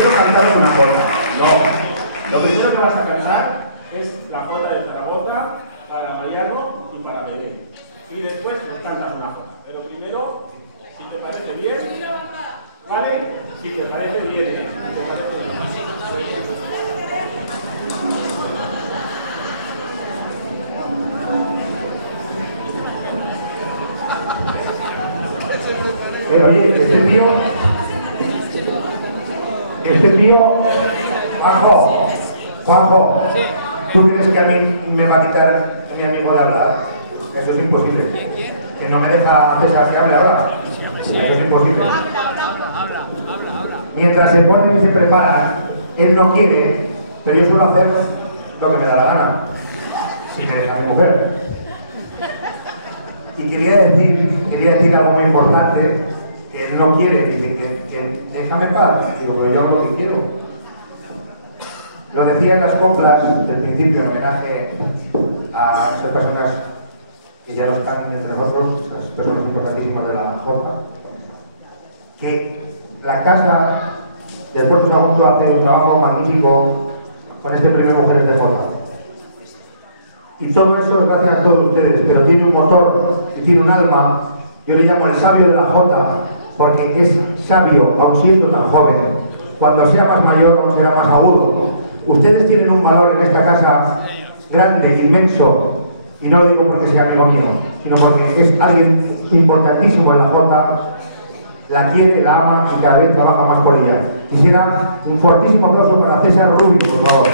quiero cantaros una jota. No. Lo primero que vas a cantar es la jota de Zaragoza para Mariano y para Belén. Y después nos cantas una jota. Pero primero, si te parece bien, ¿vale? Si te parece bien, ¿eh? Si te parece bien. Oye, este tío, Juanjo, ¿tú crees que a mí me va a quitar mi amigo de hablar? Eso es imposible. Que no me deja César que hable ahora. Eso es imposible. Habla. Mientras se ponen y se preparan, él no quiere, pero yo suelo hacer lo que me da la gana. Si me deja mi mujer. Y quería decir algo muy importante, que él no quiere, dice que déjame en paz. Digo, pero yo hago lo que quiero. Lo decía en las coplas del principio, en homenaje a esas personas que ya no están entre nosotros, esas personas importantísimas de la Jota, que la Casa del Puerto Sagunto hace un trabajo magnífico con este premio Mujeres de Jota. Y todo eso es gracias a todos ustedes, pero tiene un motor y tiene un alma. Yo le llamo el sabio de la Jota, porque es sabio, aun siendo tan joven. Cuando sea más mayor, aún será más agudo. Ustedes tienen un valor en esta casa grande, inmenso, y no lo digo porque sea amigo mío, sino porque es alguien importantísimo en la Jota, la quiere, la ama y cada vez trabaja más por ella. Quisiera un fortísimo aplauso para César Rubio, por favor.